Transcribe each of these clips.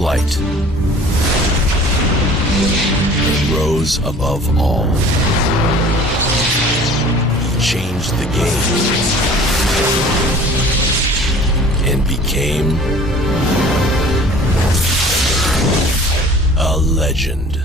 flight. He rose above all. He changed the game and became a legend.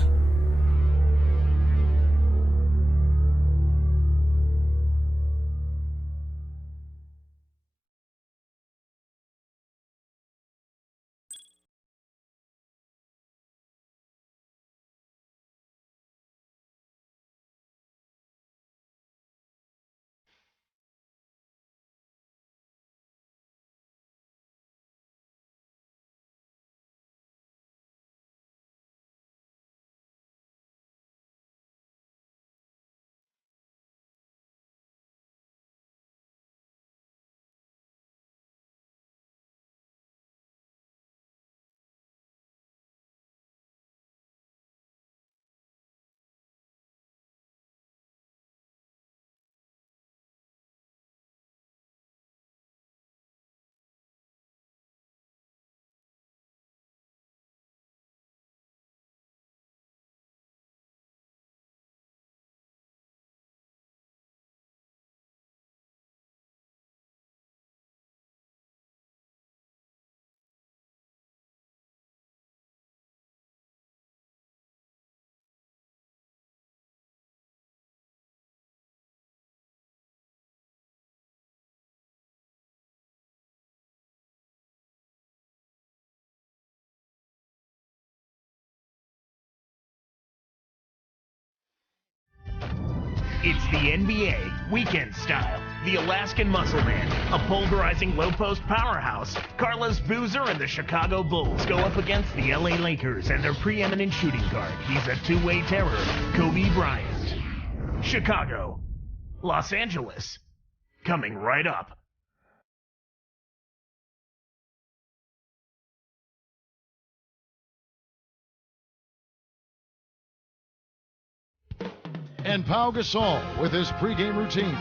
It's the NBA, weekend style. The Alaskan Muscle Man, a pulverizing low-post powerhouse. Carlos Boozer and the Chicago Bulls go up against the LA Lakers and their preeminent shooting guard. He's a two-way terror, Kobe Bryant. Chicago. Los Angeles. Coming right up. And Pau Gasol with his pregame routine.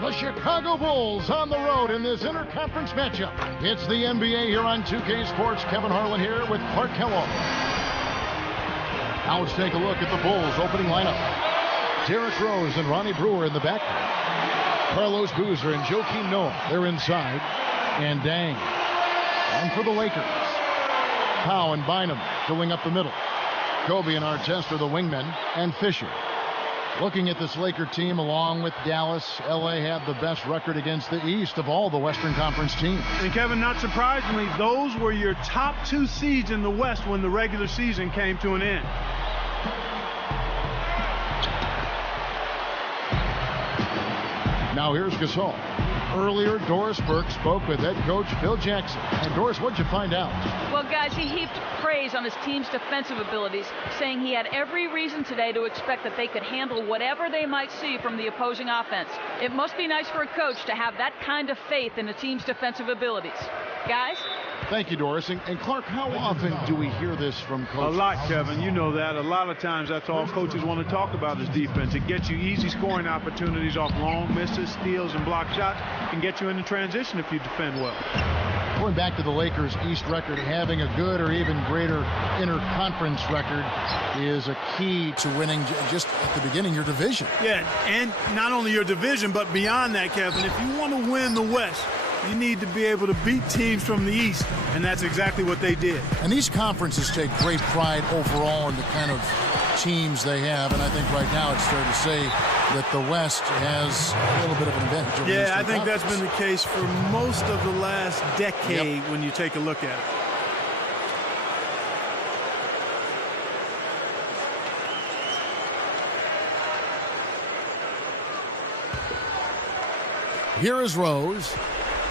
The Chicago Bulls on the road in this interconference matchup. It's the NBA here on 2K Sports. Kevin Harlan here with Clark Kellogg. Now let's take a look at the Bulls opening lineup. Derrick Rose and Ronnie Brewer in the backcourt. Carlos Boozer and Joakim Noah, they're inside. And Dang. And for the Lakers, Pau and Bynum filling up the middle. Kobe and Artest are the wingmen, and Fisher. Looking at this Laker team along with Dallas, LA had the best record against the East of all the Western Conference teams. And Kevin, not surprisingly, those were your top two seeds in the West when the regular season came to an end. Now here's Gasol. Earlier, Doris Burke spoke with head coach Phil Jackson. And Doris, what'd you find out? Well, guys, he heaped praise on his team's defensive abilities, saying he had every reason today to expect that they could handle whatever they might see from the opposing offense. It must be nice for a coach to have that kind of faith in a team's defensive abilities. Guys? Thank you, Doris. And Clark, how often do we hear this from coaches? A lot, Kevin. You know that. A lot of times that's all coaches want to talk about is defense. It gets you easy scoring opportunities off long misses, steals, and block shots. Can get you into transition if you defend well. Going back to the Lakers' East record, having a good or even greater interconference record is a key to winning just at the beginning your division. Yeah, and not only your division, but beyond that, Kevin, if you want to win the West, you need to be able to beat teams from the East, and that's exactly what they did. And these conferences take great pride overall in the kind of teams they have, and I think right now it's fair to say that the West has a little bit of an advantage over the Yeah, Eastern I think that's Conference. been the case for most of the last decade when you take a look at it. Here is Rose.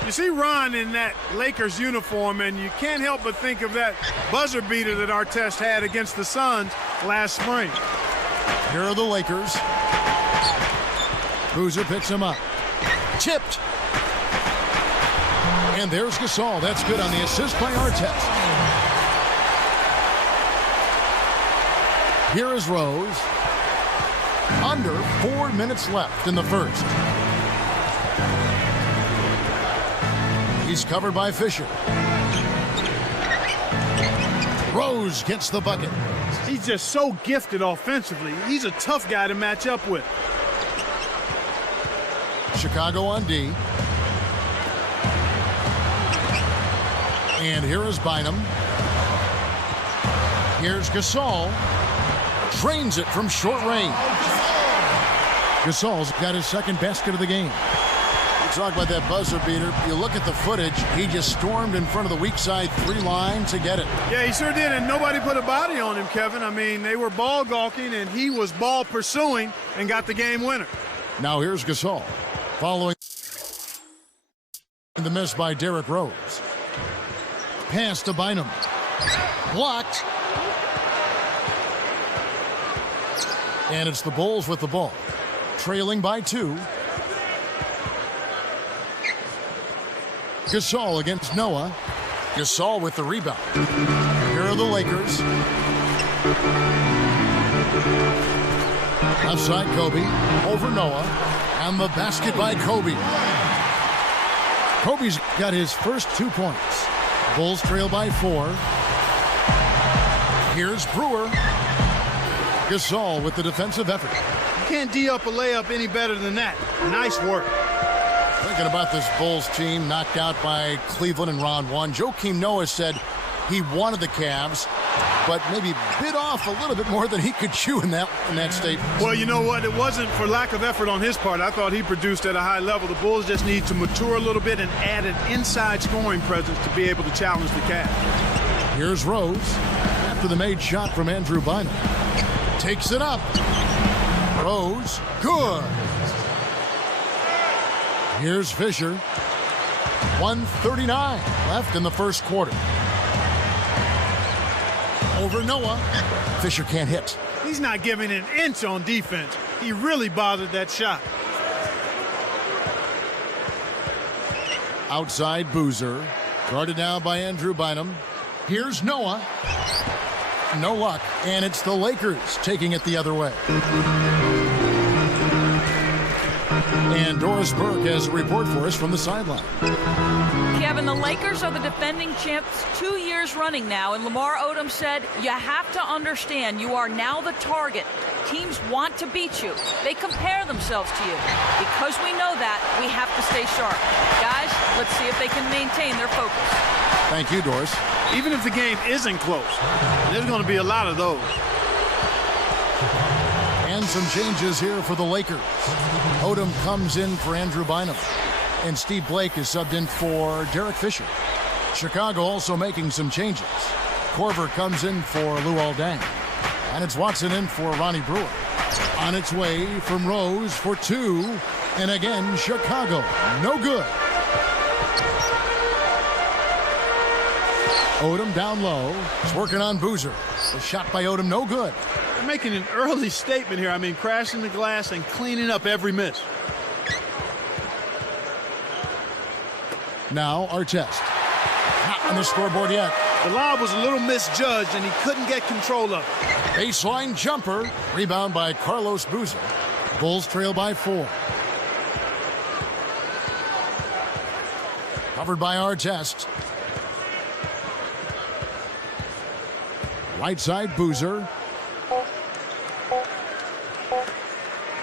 You see Ron in that Lakers uniform, and you can't help but think of that buzzer beater that Artest had against the Suns last spring. Here are the Lakers. Boozer picks him up. Chipped. And there's Gasol. That's good on the assist by Artest. Here is Rose. Under 4 minutes left in the first. He's covered by Fisher. Rose gets the bucket. He's just so gifted offensively. He's a tough guy to match up with. Chicago on D. And here is Bynum. Here's Gasol. Trains it from short range. Gasol's got his second basket of the game. You talk about that buzzer beater. You look at the footage. He just stormed in front of the weak side 3 line to get it. Yeah, he sure did, and nobody put a body on him, Kevin. I mean, they were ball gawking, and he was ball pursuing and got the game winner. Now here's Gasol. Following the miss by Derrick Rose. Pass to Bynum. Blocked. And it's the Bulls with the ball. Trailing by 2. Gasol against Noah. Gasol with the rebound. Here are the Lakers. Left side, Kobe. Over Noah. And the basket by Kobe. Kobe's got his first 2 points. Bulls trail by 4. Here's Brewer. Gasol with the defensive effort. You can't D up a layup any better than that. Nice work. Thinking about this Bulls team knocked out by Cleveland in round 1. Joakim Noah said he wanted the Cavs, but maybe bit off a little bit more than he could chew in that statement. Well, you know what? It wasn't for lack of effort on his part. I thought he produced at a high level. The Bulls just need to mature a little bit and add an inside scoring presence to be able to challenge the Cavs. Here's Rose after the made shot from Andrew Bynum. Takes it up. Rose, good. Here's Fisher. 1:39 left in the first quarter. Over Noah. Fisher can't hit. He's not giving an inch on defense. He really bothered that shot. Outside Boozer. Guarded now by Andrew Bynum. Here's Noah. No luck. And it's the Lakers taking it the other way. And Doris Burke has a report for us from the sideline. Kevin, the Lakers are the defending champs 2 years running now, and Lamar Odom said, you have to understand you are now the target. Teams want to beat you. They compare themselves to you. Because we know that, we have to stay sharp. Guys, let's see if they can maintain their focus. Thank you, Doris. Even if the game isn't close, there's going to be a lot of those. And some changes here for the Lakers. Odom comes in for Andrew Bynum. And Steve Blake is subbed in for Derek Fisher. Chicago also making some changes. Korver comes in for Luol Deng. And it's Watson in for Ronnie Brewer. On its way from Rose for 2. And again, Chicago. No good. Odom down low. He's working on Boozer. The shot by Odom, no good. They're making an early statement here. I mean, crashing the glass and cleaning up every miss. Now Artest. Not on the scoreboard yet. The lob was a little misjudged, and he couldn't get control of it. Baseline jumper. Rebound by Carlos Boozer. Bulls trail by 4. Covered by Artest. Right side, Boozer.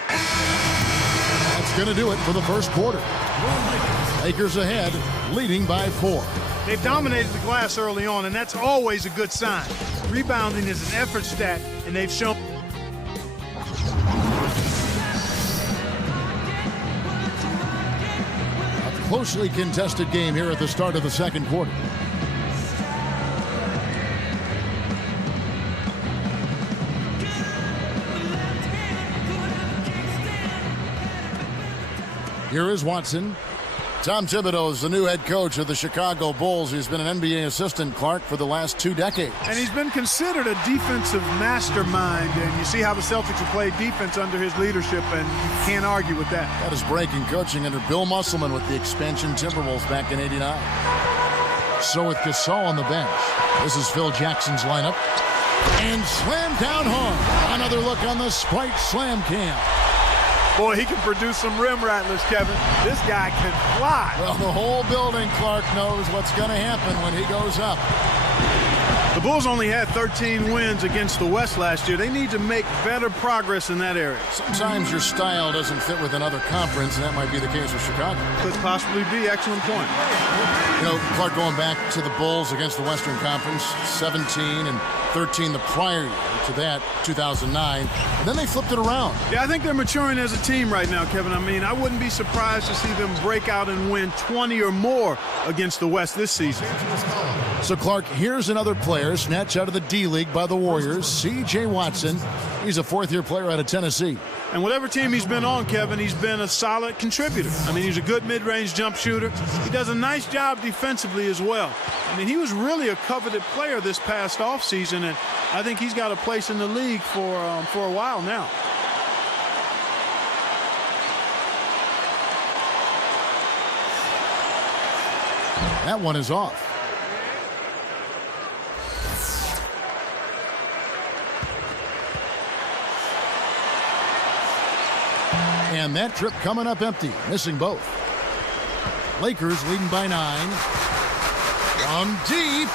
That's going to do it for the first quarter. Lakers ahead, leading by 4. They've dominated the glass early on, and that's always a good sign. Rebounding is an effort stat, and they've shown. A closely contested game here at the start of the second quarter. Here is Watson. Tom Thibodeau is the new head coach of the Chicago Bulls. He's been an NBA assistant, Clark, for the last 2 decades. And he's been considered a defensive mastermind. And you see how the Celtics have played defense under his leadership, and you can't argue with that. That is breaking coaching under Bill Musselman with the expansion Timberwolves back in '89. So with Gasol on the bench, this is Phil Jackson's lineup. And slammed down hard. Another look on the Sprite Slam Cam. Boy, he can produce some rim rattlers, Kevin. This guy can fly. Well, the whole building, Clark, knows what's going to happen when he goes up. The Bulls only had 13 wins against the West last year. They need to make better progress in that area. Sometimes your style doesn't fit with another conference, and that might be the case with Chicago. Could possibly be. Excellent point. You know, Clark, going back to the Bulls against the Western Conference, 17 and 13 the prior year. To that, 2009. And then they flipped it around. Yeah, I think they're maturing as a team right now, Kevin. I mean, I wouldn't be surprised to see them break out and win 20 or more against the West this season. So, Clark, here's another player snatched out of the D-League by the Warriors, C.J. Watson. He's a fourth-year player out of Tennessee. And whatever team he's been on, Kevin, he's been a solid contributor. I mean, he's a good mid-range jump shooter. He does a nice job defensively as well. I mean, he was really a coveted player this past offseason, and I think he's got a place in the league for a while now. That one is off. And that trip coming up empty, missing both. Lakers leading by 9. From deep.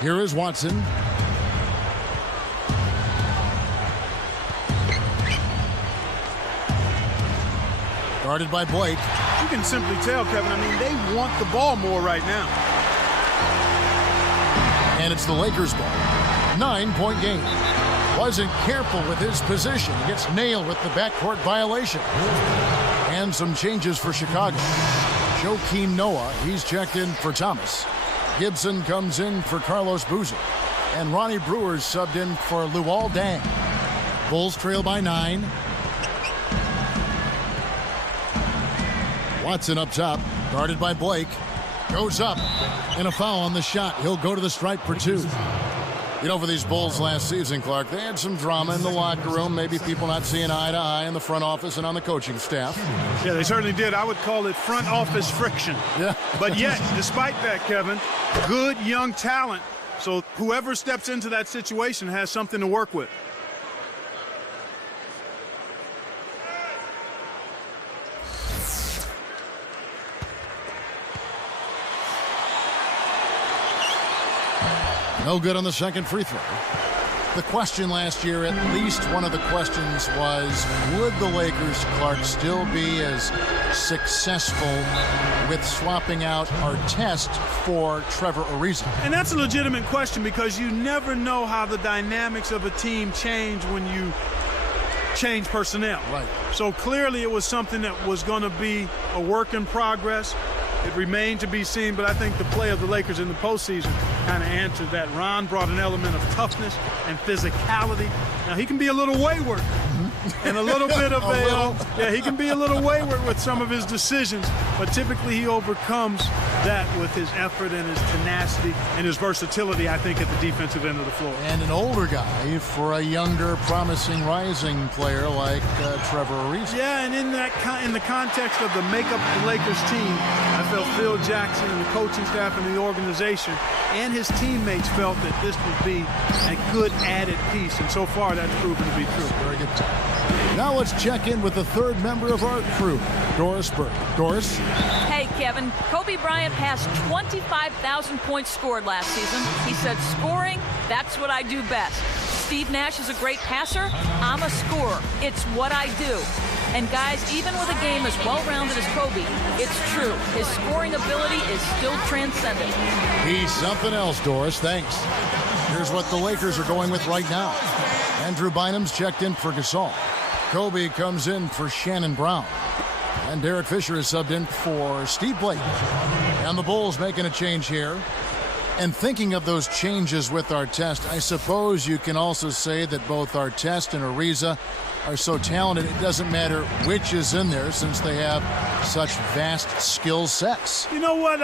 Here is Watson. Guarded by Blake. You can simply tell, Kevin, I mean, they want the ball more right now. And it's the Lakers' ball. 9-point game. Wasn't careful with his position. He gets nailed with the backcourt violation. And some changes for Chicago. Joakim Noah, he's checked in for Thomas. Gibson comes in for Carlos Boozer. And Ronnie Brewer's subbed in for Luol Deng. Bulls trail by 9. Watson up top, guarded by Blake. Goes up, and a foul on the shot. He'll go to the stripe for 2. You know, for these Bulls last season, Clark, they had some drama in the locker room. Maybe people not seeing eye to eye in the front office and on the coaching staff. Yeah, they certainly did. I would call it front office friction. Yeah. But yet, despite that, Kevin, good young talent. So whoever steps into that situation has something to work with. No good on the second free throw. The question last year, at least one of the questions was, would the Lakers, Clark, still be as successful with swapping out Artest for Trevor Ariza? And that's a legitimate question because you never know how the dynamics of a team change when you change personnel. Right. So clearly it was something that was going to be a work in progress. It remained to be seen, but I think the play of the Lakers in the postseason kind of answered that. Ron brought an element of toughness and physicality. Now, he can be a little wayward and a little bit of he can be a little wayward with some of his decisions, but typically he overcomes that with his effort and his tenacity and his versatility, I think, at the defensive end of the floor. And an older guy for a younger, promising, rising player like Trevor Ariza. Yeah, and in the context of the makeup of the Lakers team, I felt Phil Jackson and the coaching staff and the organization and his teammates felt that this would be a good added piece, and so far that's proven to be true. Very good. Now let's check in with the third member of our crew, Doris Burke. Doris? Hey, Kevin. Kobe Bryant passed 25,000 points scored last season. He said, scoring, that's what I do best. Steve Nash is a great passer. I'm a scorer. It's what I do. And guys, even with a game as well-rounded as Kobe, it's true. His scoring ability is still transcendent. He's something else, Doris. Thanks. Here's what the Lakers are going with right now. Andrew Bynum's checked in for Gasol. Kobe comes in for Shannon Brown. And Derek Fisher is subbed in for Steve Blake. And the Bulls making a change here. And thinking of those changes with Artest, I suppose you can also say that both Artest and Ariza are so talented, it doesn't matter which is in there since they have such vast skill sets. You know what?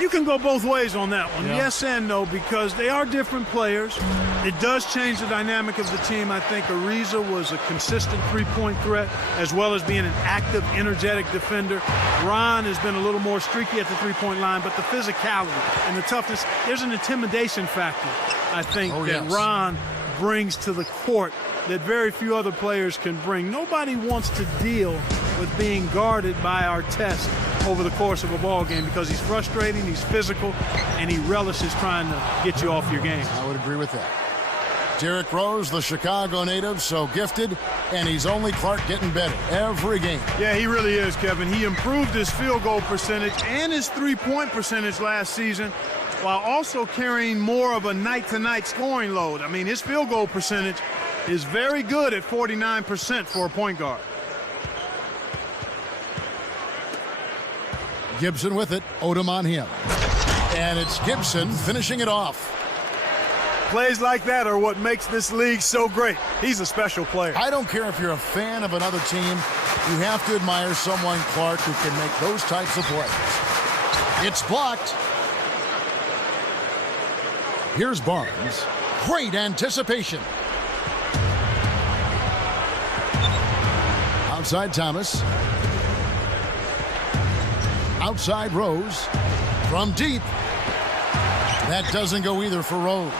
You can go both ways on that one. Yeah. Yes and no, because they are different players. It does change the dynamic of the team. I think Ariza was a consistent three-point threat as well as being an active, energetic defender. Ron has been a little more streaky at the three-point line, but the physicality and the toughness, there's an intimidation factor, I think, that Ron brings to the court that very few other players can bring. Nobody wants to deal with being guarded by Artest over the course of a ball game because he's frustrating, he's physical, and he relishes trying to get you off your game. I would agree with that. Derrick Rose, the Chicago native, so gifted, and he's only, Clark, getting better every game. Yeah, he really is, Kevin. He improved his field goal percentage and his three-point percentage last season while also carrying more of a night-to-night scoring load. I mean, his field goal percentage is very good at 49% for a point guard. Gibson with it, Odom on him. And it's Gibson finishing it off. Plays like that are what makes this league so great. He's a special player. I don't care if you're a fan of another team. You have to admire someone, Clark, who can make those types of plays. It's blocked. Here's Barnes. Great anticipation. Outside Thomas. Outside Rose. From deep. That doesn't go either for Rose.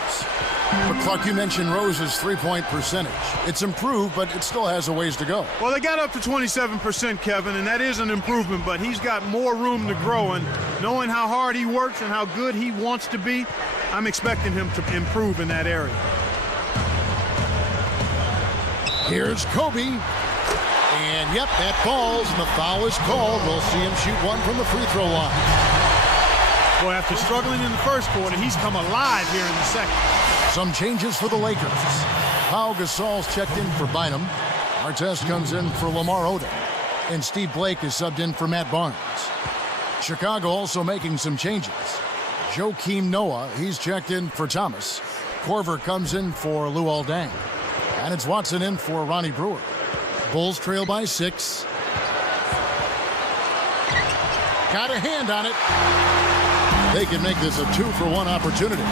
But Clark, you mentioned Rose's three-point percentage. It's improved, but it still has a ways to go. Well, they got up to 27%, Kevin, and that is an improvement, but he's got more room to grow. And knowing how hard he works and how good he wants to be, I'm expecting him to improve in that area. Here's Kobe. And, yep, that falls, and the foul is called. We'll see him shoot one from the free throw line. Boy, after struggling in the first quarter, he's come alive here in the second. Some changes for the Lakers. Pau Gasol's checked in for Bynum. Artest comes in for Lamar Odom. And Steve Blake is subbed in for Matt Barnes. Chicago also making some changes. Joakim Noah, he's checked in for Thomas. Korver comes in for Luol Deng. And it's Watson in for Ronnie Brewer. Bulls trail by 6. Got a hand on it. They can make this a 2-for-1 opportunity.